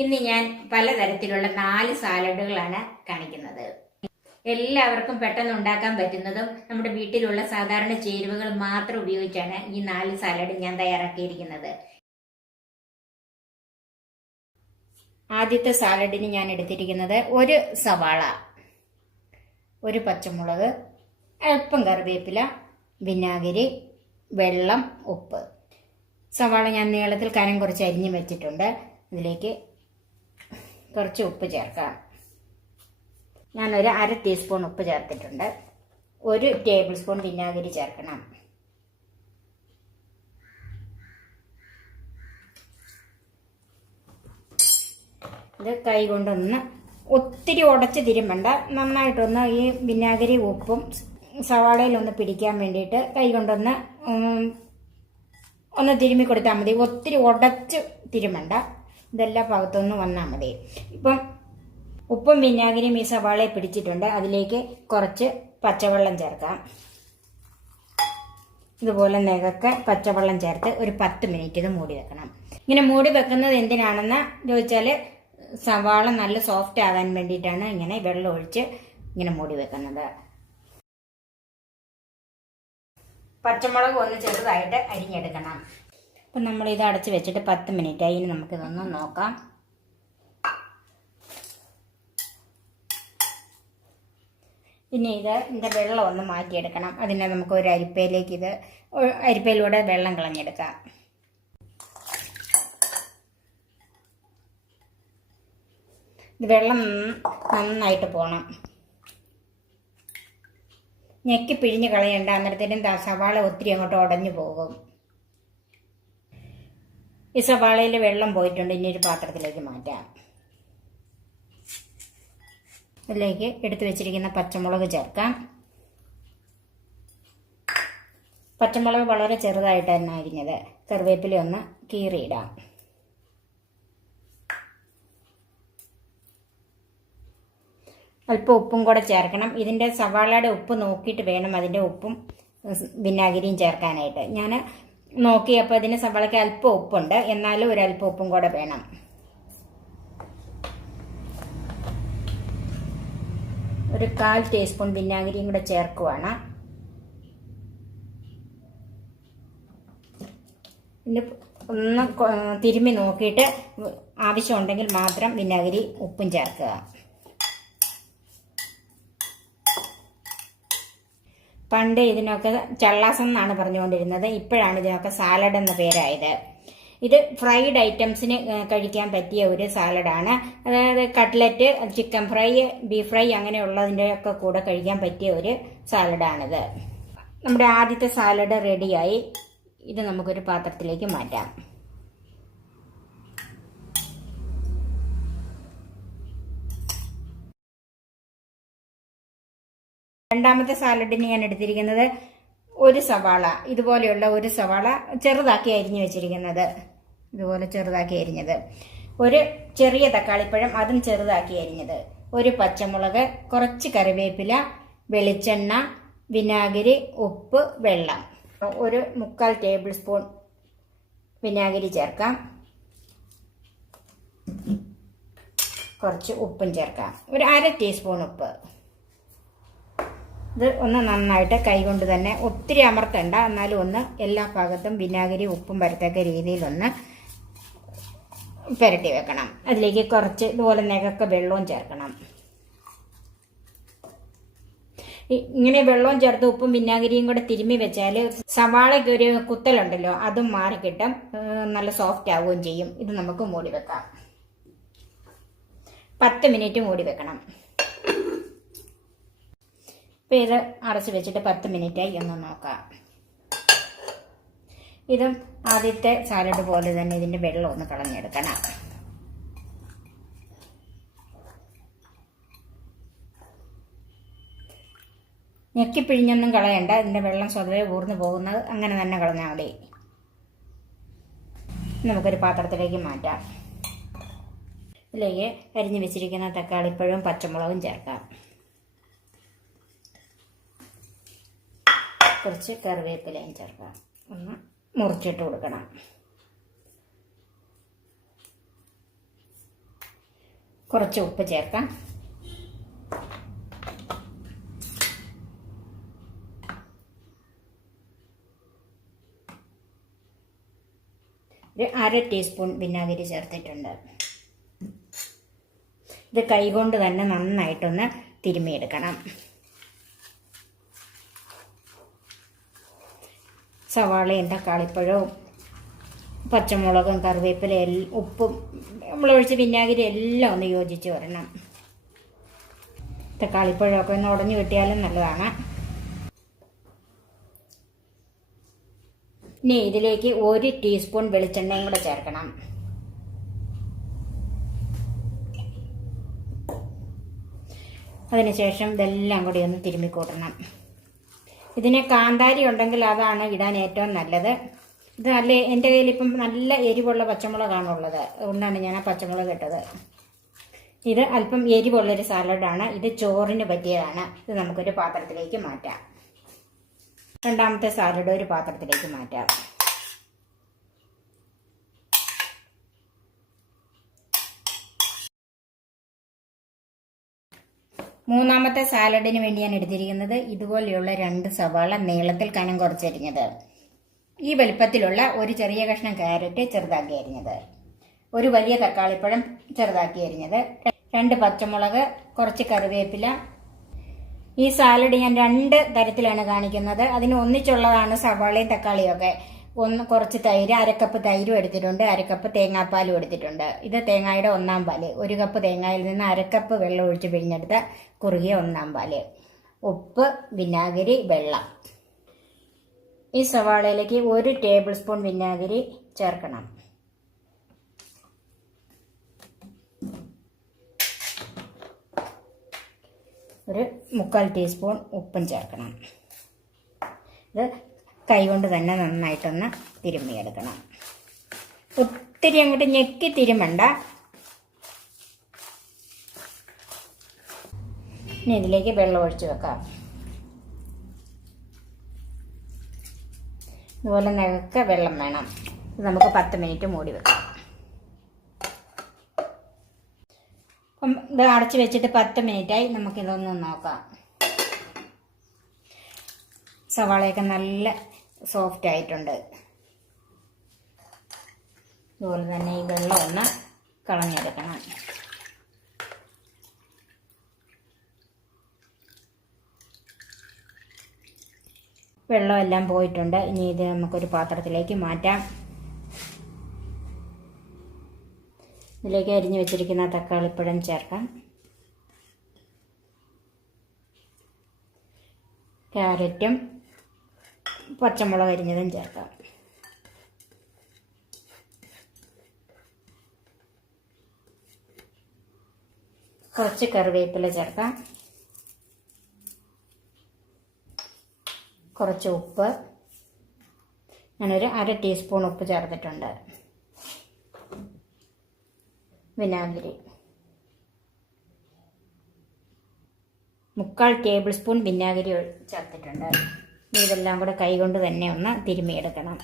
ഇന്ന് ഞാൻ പലതരത്തിലുള്ള 4 സാലഡുകളാണ് കാണിക്കുന്നത്. എല്ലാവർക്കും പെട്ടെന്ന് ഉണ്ടാക്കാൻ പറ്റുന്നതും നമ്മുടെ വീട്ടിലുള്ള സാധാരണ ചേരുവകൾ മാത്രം ഉപയോഗിച്ചാണ് ഈ 4 സാലഡ് ഞാൻ തയ്യാറാക്കിയിരിക്കുന്നത്. ആദ്യത്തെ സാലഡിന് ഞാൻ എടുത്തിരിക്കുന്നത് ഒരു സവാള, ഒരു പച്ചമുളക്, അല്പം കറിവേപ്പില, വിനാഗിരി, വെള്ളം, ഉപ്പ്. സവാള ഞാൻ നീളത്തിൽ കനം കുറച്ച് അരിഞ്ഞു വെച്ചിട്ടുണ്ട്. ഇതിലേക്ക് കുറച്ച് ഉപ്പ് ചേർക്കാം. ഞാനൊരു 1/2 ടീസ്പൂൺ ഉപ്പ് ചേർത്തിട്ടുണ്ട്. 1 ടേബിൾ സ്പൂൺ വിനാഗിരി ചേർക്കണം. ഇത് കൈ കൊണ്ടൊന്ന് ഒത്തിരി ഉടച്ച് തിരുമ്പണ്ട, നന്നായിട്ടൊന്ന് ഈ വിനാഗിരി ഉപ്പും സവാളയിലൊന്ന് പിടിക്കാൻ വേണ്ടിയിട്ട് കൈ കൊണ്ടൊന്ന് ഒന്ന് തിരുമ്മി കൊടുത്താൽ മതി. ഒത്തിരി ഉടച്ച് തിരുമണ്ട, ഇതെല്ലാ ഭാഗത്തൊന്നും വന്നാൽ മതി. ഇപ്പം ഉപ്പും വിനാഗിരിയും ഈ സവാളയെ പിടിച്ചിട്ടുണ്ട്. അതിലേക്ക് കുറച്ച് പച്ചവെള്ളം ചേർക്കാം. ഇതുപോലെ നികക്കെ പച്ചവെള്ളം ചേർത്ത് ഒരു 10 മിനിറ്റ് ഇത് മൂടി വെക്കണം. ഇങ്ങനെ മൂടി വെക്കുന്നത് എന്തിനാണെന്ന് ചോദിച്ചാൽ സവാള നല്ല സോഫ്റ്റ് ആകാൻ വേണ്ടിയിട്ടാണ് ഇങ്ങനെ വെള്ളം ഒഴിച്ച് ഇങ്ങനെ മൂടി വെക്കുന്നത്. പച്ചമുളക് ഒന്ന് ചെറുതായിട്ട് അരിഞ്ഞെടുക്കണം. അപ്പം നമ്മളിത് അടച്ച് വെച്ചിട്ട് 10 മിനിറ്റ് ആയി. ഇനി നമുക്കിതൊന്ന് നോക്കാം. പിന്നെ ഇതിൻ്റെ വെള്ളം ഒന്ന് മാറ്റിയെടുക്കണം. അതിനെ നമുക്ക് ഒരു അരിപ്പയിലേക്ക് അരിപ്പയിലൂടെ വെള്ളം കളഞ്ഞെടുക്കാം. ഇത് വെള്ളം നന്നായിട്ട് പോകണം. ഞെക്കി പിഴിഞ്ഞ് കളയണ്ട, അന്നേരത്തേനും സവാള ഒത്തിരി അങ്ങോട്ട് ഉടഞ്ഞു പോകും. ഈ സവാളയിൽ വെള്ളം പോയിട്ടുണ്ട്. ഇനി ഒരു പാത്രത്തിലേക്ക് മാറ്റാം. അതിലേക്ക് എടുത്തു വെച്ചിരിക്കുന്ന പച്ചമുളക് ചേർക്കാം. പച്ചമുളക് വളരെ ചെറുതായിട്ട് തന്നെ അരിഞ്ഞത്. കറിവേപ്പില ഒന്ന് കീറിയിടാം. അല്പം ഉപ്പും കൂടെ ചേർക്കണം. ഇതിൻ്റെ സവാളയുടെ ഉപ്പ് നോക്കിയിട്ട് വേണം അതിൻ്റെ ഉപ്പും വിനാഗിരിയും ചേർക്കാനായിട്ട്. ഞാൻ നോക്കിയപ്പോൾ ഇതിന് സവാളയ്ക്ക് അല്പം ഉപ്പുണ്ട്, എന്നാലും ഒരല്പം ഉപ്പും കൂടെ വേണം. ഒരു 1/4 ടീസ്പൂൺ വിനാഗിരിയും കൂടെ ചേർക്കുവാണ്. പിന്നെ ഒന്ന് തിരുമ്മി നോക്കിയിട്ട് ആവശ്യമുണ്ടെങ്കിൽ മാത്രം വിനാഗിരി ഉപ്പും ചേർക്കുക. പണ്ട് ഇതിനൊക്കെ ചള്ളാസം എന്നാണ് പറഞ്ഞുകൊണ്ടിരുന്നത്. ഇപ്പോഴാണ് ഇതിനൊക്കെ സാലഡ് എന്ന പേരായത്. ഇത് ഫ്രൈഡ് ഐറ്റംസിന് കഴിക്കാൻ പറ്റിയ ഒരു സാലഡാണ്. അതായത് cutlet, chicken fry, beef fry അങ്ങനെയുള്ളതിൻ്റെ ഒക്കെ കൂടെ കഴിക്കാൻ പറ്റിയ ഒരു സാലഡാണിത്. നമ്മുടെ ആദ്യത്തെ സാലഡ് റെഡിയായി. ഇത് നമുക്കൊരു പാത്രത്തിലേക്ക് മാറ്റാം. രണ്ടാമത്തെ സാലഡിന് ഞാൻ എടുത്തിരിക്കുന്നത് ഒരു സവാള, ഇതുപോലെയുള്ള ഒരു സവാള ചെറുതാക്കി അരിഞ്ഞു വെച്ചിരിക്കുന്നത്, ഇതുപോലെ ചെറുതാക്കി അരിഞ്ഞത്. ഒരു ചെറിയ തക്കാളിപ്പഴം, അതും ചെറുതാക്കി അരിഞ്ഞത്. ഒരു പച്ചമുളക്, കുറച്ച് കറിവേപ്പില, വെളിച്ചെണ്ണ, വിനാഗിരി, ഉപ്പ്, വെള്ളം. ഒരു 3/4 ടേബിൾ സ്പൂൺ വിനാഗിരി ചേർക്കാം. കുറച്ച് ഉപ്പും ചേർക്കാം. ഒരു 1/2 ടീസ്പൂൺ ഉപ്പ്. ഇത് ഒന്ന് നന്നായിട്ട് കൈകൊണ്ട് തന്നെ, ഒത്തിരി അമർത്തണ്ട, എന്നാലും ഒന്ന് എല്ലാ ഭാഗത്തും വിനാഗിരി ഉപ്പും വരത്തക്ക രീതിയിലൊന്ന് പുരട്ടി വെക്കണം. അതിലേക്ക് കുറച്ച് ഇതുപോലെ നികക്ക വെള്ളവും ചേർക്കണം. ഇങ്ങനെ വെള്ളവും ചേർത്ത് ഉപ്പും വിനാഗിരിയും കൂടെ തിരുമ്മി വെച്ചാൽ സവാളയ്ക്ക് ഒരു കുത്തലുണ്ടല്ലോ, അതും മാറിക്കിട്ടും, നല്ല സോഫ്റ്റ് ആവുകയും ചെയ്യും. ഇത് നമുക്ക് മൂടി വെക്കാം. 10 മിനിറ്റ് മൂടി വെക്കണം. ഇപ്പം ഇത് അടച്ച് വെച്ചിട്ട് 10 മിനിറ്റായി. ഒന്ന് നോക്കാം. ഇതും ആദ്യത്തെ സാലഡ് പോലെ തന്നെ ഇതിൻ്റെ വെള്ളം ഒന്ന് കളഞ്ഞെടുക്കണം. ഞെക്കിപ്പിഴിഞ്ഞൊന്നും കളയണ്ട, ഇതിൻ്റെ വെള്ളം സ്വതവേ ഊർന്നു പോകുന്നത് അങ്ങനെ തന്നെ കളഞ്ഞാൽ മതി. നമുക്കൊരു പാത്രത്തിലേക്ക് മാറ്റാം. ഇതിലേക്ക് അരിഞ്ഞു വെച്ചിരിക്കുന്ന തക്കാളിപ്പഴവും പച്ചമുളകും ചേർക്കാം. കുറച്ച് കറിവേപ്പിലയും ചേർക്കാം. ഒന്ന് മുറിച്ചിട്ട് കൊടുക്കണം. കുറച്ച് ഉപ്പ് ചേർക്കാം. ഒരു 1/2 ടീസ്പൂൺ വിനാഗിരി ചേർത്തിട്ടുണ്ട്. ഇത് കൈകൊണ്ട് തന്നെ നന്നായിട്ടൊന്ന് തിരുമ്മിയെടുക്കണം. സവാളയും തക്കാളിപ്പഴവും പച്ചമുളകും കറിവേപ്പിലയും ഉപ്പും നമ്മളൊഴിച്ച് വിനാഗിരി എല്ലാം ഒന്ന് യോജിച്ച് വരണം. തക്കാളിപ്പഴമൊക്കെ ഒന്ന് ഉടഞ്ഞു കിട്ടിയാലും നല്ലതാണ്. ഇനി ഇതിലേക്ക് 1 ടീസ്പൂൺ വെളിച്ചെണ്ണയും കൂടെ ചേർക്കണം. അതിനുശേഷം ഇതെല്ലാം കൂടി ഒന്ന് തിരുമ്മിക്കൂട്ടണം. ഇതിന് കാന്താരി ഉണ്ടെങ്കിൽ അതാണ് ഇടാൻ ഏറ്റവും നല്ലത്. ഇത് നല്ല എൻ്റെ കയ്യിൽ ഇപ്പം നല്ല എരിവുള്ള പച്ചമുളകാണുള്ളത്, അതുകൊണ്ടാണ് ഞാൻ ആ പച്ചമുളക് ഇട്ടത്. ഇത് അല്പം എരിവുള്ളൊരു സാലഡാണ്. ഇത് ചോറിന് പറ്റിയതാണ്. ഇത് നമുക്കൊരു പാത്രത്തിലേക്ക് മാറ്റാം. രണ്ടാമത്തെ സാലഡ് ഒരു പാത്രത്തിലേക്ക് മാറ്റാം. മൂന്നാമത്തെ സാലഡിന് വേണ്ടി ഞാൻ എടുത്തിരിക്കുന്നത് ഇതുപോലെയുള്ള 2 സവാള നീളത്തിൽ കനം കുറച്ചരിഞ്ഞത്, ഈ വലിപ്പത്തിലുള്ള ഒരു ചെറിയ കഷ്ണം ക്യാരറ്റ് ചെറുതാക്കി അരിഞ്ഞത്, ഒരു വലിയ തക്കാളിപ്പഴം ചെറുതാക്കി അരിഞ്ഞത്, 2 പച്ചമുളക്, കുറച്ച് കറിവേപ്പില. ഈ സാലഡ് ഞാൻ 2 തരത്തിലാണ് കാണിക്കുന്നത്. അതിന് ഒന്നിച്ചുള്ളതാണ് സവാളയും തക്കാളിയും ഒക്കെ. കുറച്ച് തൈര്, 1/2 കപ്പ് തൈരും എടുത്തിട്ടുണ്ട്, 1/2 കപ്പ് തേങ്ങാപ്പാലും എടുത്തിട്ടുണ്ട്. ഇത് തേങ്ങയുടെ 1/4 പാല്. 1 കപ്പ് തേങ്ങയിൽ നിന്ന് 1/2 കപ്പ് വെള്ളം ഒഴിച്ച് പിഴിഞ്ഞെടുത്ത കുറുകിയ 1/4 പാല്, ഉപ്പ്, വിനാഗിരി, വെള്ളം. ഈ സവാളയിലേക്ക് 1 ടേബിൾ സ്പൂൺ വിനാഗിരി ചേർക്കണം. ഒരു 1/4 ടീസ്പൂൺ ഉപ്പും ചേർക്കണം. ഇത് കൈകൊണ്ട് തന്നെ നന്നായിട്ടൊന്ന് തിരുമ്മിയെടുക്കണം. ഒത്തിരി അങ്ങോട്ട് ഞെക്കി തിരുമണ്ട. ഇനി ഇതിലേക്ക് വെള്ളം ഒഴിച്ച് വെക്കാം. ഇതുപോലെ നിഴക്ക വെള്ളം വേണം. ഇത് നമുക്ക് 10 മിനിറ്റ് മൂടി വെക്കാം. അപ്പം ഇത് അടച്ച് വെച്ചിട്ട് 10 മിനിറ്റായി. നമുക്കിതൊന്ന് നോക്കാം. സവാളയൊക്കെ നല്ല സോഫ്റ്റ് ആയിട്ടുണ്ട്. അതുപോലെ തന്നെ ഈ വെള്ളം ഒന്ന് കളഞ്ഞെടുക്കണം. വെള്ളമെല്ലാം പോയിട്ടുണ്ട്. ഇനി ഇത് നമുക്കൊരു പാത്രത്തിലേക്ക് മാറ്റാം. ഇതിലേക്ക് അരിഞ്ഞു വെച്ചിരിക്കുന്ന തക്കാളിപ്പഴം ചേർക്കാം. ക്യാരറ്റും പച്ചമുളക് അരിഞ്ഞതും ചേർക്കാം. കുറച്ച് കറിവേപ്പില ചേർക്കാം. കുറച്ച് ഉപ്പ്, ഞാനൊരു 1/2 ടീസ്പൂൺ ഉപ്പ് ചേർത്തിട്ടുണ്ട്. വിനാഗിരി 1/4 ടേബിൾ സ്പൂൺ വിനാഗിരി ചേർത്തിട്ടുണ്ട്. ഇതെല്ലാം കൂടെ കൈകൊണ്ട് തന്നെ ഒന്ന് തിരുമ്മിയെടുക്കണം.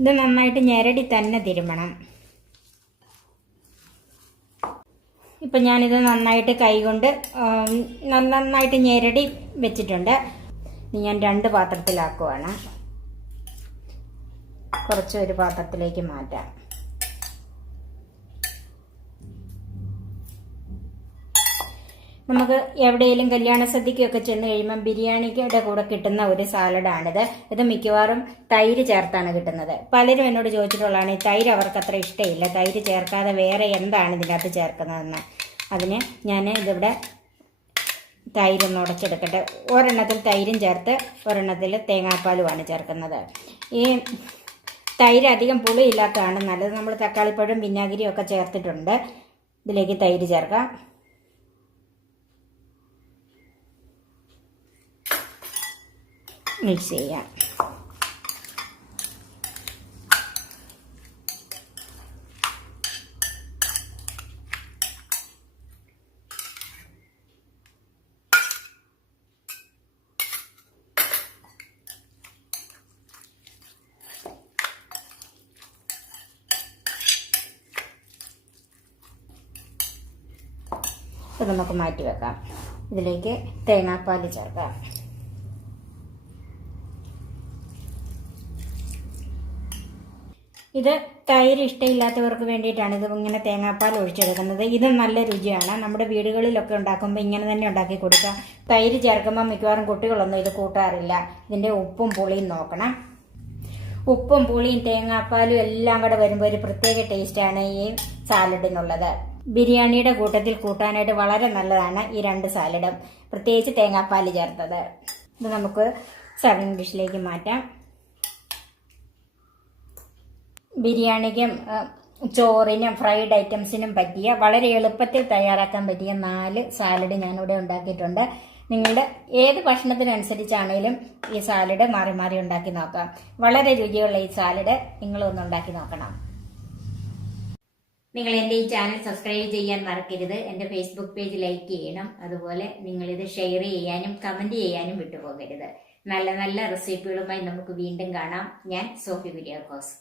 ഇത് നന്നായിട്ട് ഞെരടി തന്നെ തിരുമണം. ഇപ്പം ഞാനിത് നന്നായിട്ട് കൈകൊണ്ട് നന്നായിട്ട് ഞെരടി വെച്ചിട്ടുണ്ട്. ഇത് ഞാൻ 2 പാത്രത്തിലാക്കുവാണ്. കുറച്ച് ഒരു പാത്രത്തിലേക്ക് മാറ്റാം. നമുക്ക് എവിടെയെങ്കിലും കല്യാണ സദ്യക്കൊക്കെ ചെന്ന് കഴിയുമ്പം ബിരിയാണിയുടെ കൂടെ കിട്ടുന്ന ഒരു സാലഡാണിത്. ഇത് മിക്കവാറും തൈര് ചേർത്താണ് കിട്ടുന്നത്. പലരും എന്നോട് ചോദിച്ചിട്ടുള്ളതാണ് ഈ തൈര് അവർക്ക് അത്ര ഇഷ്ടമില്ല, തൈര് ചേർക്കാതെ വേറെ എന്താണ് ഇതിനകത്ത് ചേർക്കുന്നതെന്ന്. അതിന് ഞാൻ ഇതിവിടെ തൈരൊന്ന് ഉടച്ചെടുക്കട്ടെ. ഒരെണ്ണത്തിൽ തൈരും ചേർത്ത് ഒരെണ്ണത്തിൽ തേങ്ങാപ്പാലുമാണ് ചേർക്കുന്നത്. ഈ തൈര് അധികം പുളിയില്ലാത്തതാണ് നല്ലത്. നമ്മൾ തക്കാളിപ്പഴം വിനാഗിരിയും ഒക്കെ ചേർത്തിട്ടുണ്ട്. ഇതിലേക്ക് തൈര് ചേർക്കാം. മിക്സ് ചെയ്യാം. ഇത് നമുക്ക് മാറ്റി വെക്കാം. ഇതിലേക്ക് തേങ്ങാപ്പാൽ ചേർക്കാം. ഇത് തൈര് ഇഷ്ടമില്ലാത്തവർക്ക് വേണ്ടിയിട്ടാണ് ഇത് ഇങ്ങനെ തേങ്ങാപ്പാൽ ഒഴിച്ചെടുക്കുന്നത്. ഇത് നല്ല രുചിയാണ്. നമ്മുടെ വീടുകളിലൊക്കെ ഉണ്ടാക്കുമ്പോൾ ഇങ്ങനെ തന്നെ ഉണ്ടാക്കി കൊടുക്കാം. തൈര് ചേർക്കുമ്പോൾ മിക്കവാറും കുട്ടികളൊന്നും ഇത് കൂട്ടാറില്ല. ഇതിൻ്റെ ഉപ്പും പുളിയും നോക്കണം. ഉപ്പും പുളിയും തേങ്ങാപ്പാലും എല്ലാം കൂടെ വരുമ്പോൾ ഒരു പ്രത്യേക ടേസ്റ്റാണ് ഈ സാലഡിനുള്ളത്. ബിരിയാണിയുടെ കൂട്ടത്തിൽ കൂട്ടാനായിട്ട് വളരെ നല്ലതാണ് ഈ 2 സാലഡും, പ്രത്യേകിച്ച് തേങ്ങാപ്പാൽ ചേർത്തത്. ഇത് നമുക്ക് സർവിംഗ് ഡിഷിലേക്ക് മാറ്റാം. ബിരിയാണിക്കും ചോറിനും ഫ്രൈഡ് ഐറ്റംസിനും പറ്റിയ വളരെ എളുപ്പത്തിൽ തയ്യാറാക്കാൻ പറ്റിയ 4 സാലഡ് ഞാനിവിടെ ഉണ്ടാക്കിയിട്ടുണ്ട്. നിങ്ങളുടെ ഏത് ഭക്ഷണത്തിനനുസരിച്ചാണേലും ഈ സാലഡ് മാറി മാറി ഉണ്ടാക്കി നോക്കാം. വളരെ രുചിയുള്ള ഈ സാലഡ് നിങ്ങളൊന്ന് ഉണ്ടാക്കി നോക്കണം. നിങ്ങൾ എൻ്റെ ഈ ചാനൽ സബ്സ്ക്രൈബ് ചെയ്യാൻ മറക്കരുത്. എൻ്റെ ഫേസ്ബുക്ക് പേജ് ലൈക്ക് ചെയ്യണം. അതുപോലെ നിങ്ങളിത് ഷെയർ ചെയ്യാനും കമൻറ്റ് ചെയ്യാനും വിട്ടുപോകരുത്. നല്ല നല്ല റെസിപ്പികളുമായി നമുക്ക് വീണ്ടും കാണാം. ഞാൻ സോഫി കുര്യാക്കോസ്.